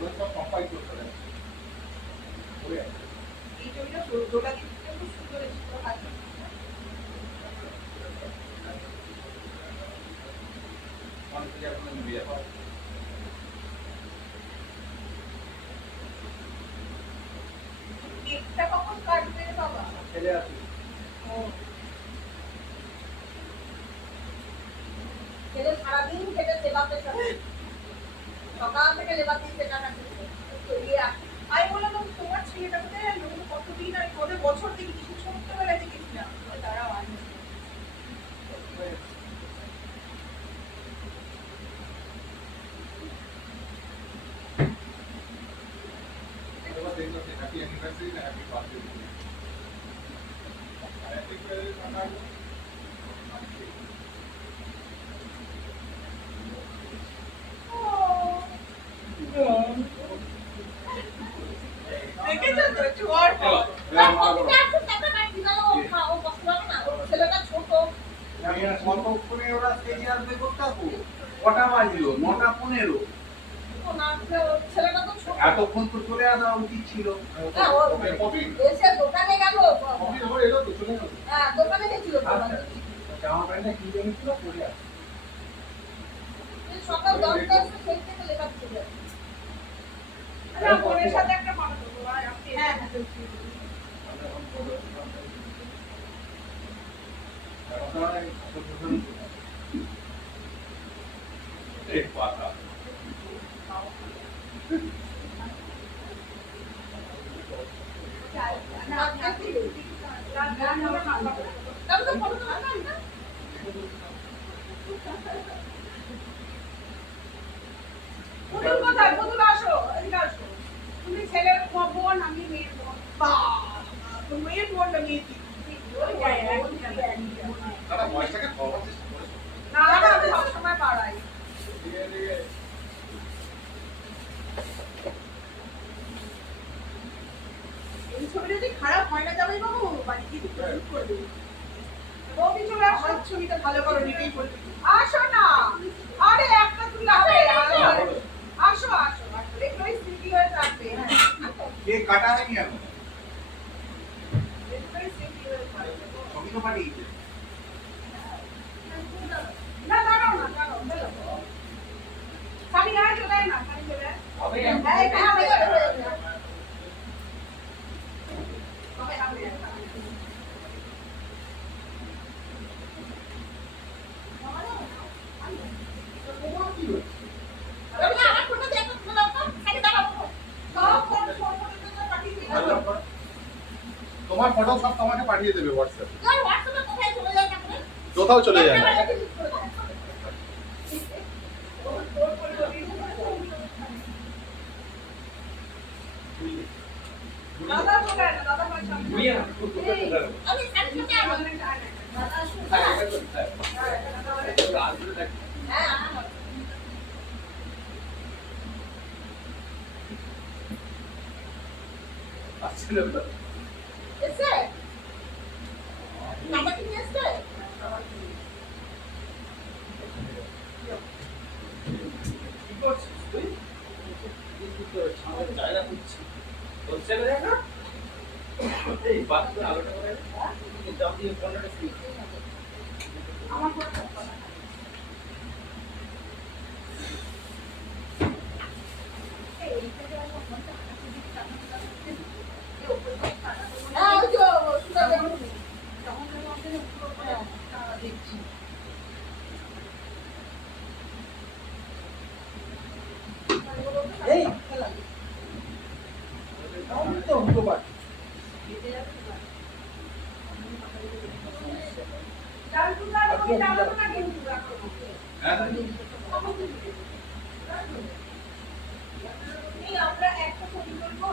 এই ছবিটা জোড়া দিতে খুব সুন্দর এসেছিল হাতে। কেকটা কখন কাটবে বাবা? ছেলে আছে। ছেলে সারাদিন খেটেছে বাপের সাথে, সকাল থেকে লেবার দিয়ে সেটা কাটছে। আমি বললাম তোমার ছেলেটা কোথায় কতদিন আমি কত বছর থেকে কিছু ছোট্টবেলা দেখেছিলাম, তারাও আনবে। দেখেছো তো একটু আর ছেলেটা ছোট। কতক্ষণে ওরা স্টেজে আসবে কোথাও? কটা বাজলো? 9:15। ছেলেটা তো ছোট। এতক্ষণ তো চলে আসা উচিত ছিল। এসে দোকানে গেল। হ্যাঁ দোকানে গেছিল। জামা প্যান্টটা কি জানিস তো পরে আছে। সকাল 10টা সেই থেকে লেবার ছিল। আচ্ছা বোনের সাথে একটা ফটো তুলবো। হ্যাঁ কোথায় পুতুল আসো, এদিকে আসো। তুমি ছেলের বোন, আমি মেয়ের বোন। তুমি মেয়ের বোনটা নিয়েছি। না না আমি সবসময় পাড়াই। এই ছবিটা যদি খারাপ হয় না যাবে বাবু, বাড়ি গিয়ে ঠিক করবে। বৌদি চলে আসো, ছবিটা ভালো করো, এটাই বলবি। আসো না, আরে একটা তুই আসো, আসো আসো আসো, এগুলোই স্মৃতি হয়ে থাকবে। কেক কাটা হয়নি এখন। এগুলোই স্মৃতি হয়ে থাকবে। ছবি তো পাঠিয়েছে। না দাঁড়াও না, দাঁড়াও দাঁড়াও। সানি আয় চলে আয় না, সানি চলে আয়। হবে হবে তোমার ফটো সব তোমাকে পাঠিয়ে দেবে হোয়াটসঅ্যাপে। কোথাও চলে যায় না। দাদা চলে আয় না, দাদা ভাই সামনে। আমি সানি চলে আয় না। দাদা শুনতে হ্যাঁ আসলে এসে দাদা কি নিয়ে এসছে? কি করছিস তুই? জায়গা খুঁজছি। বলছে না? এই বাচ্চা আলোটা করে দাও দিয়ে ফোনটা শুনি। আমার ফটো এই তো উল্টো পাঠ। আমরা একটা ছবি করবো,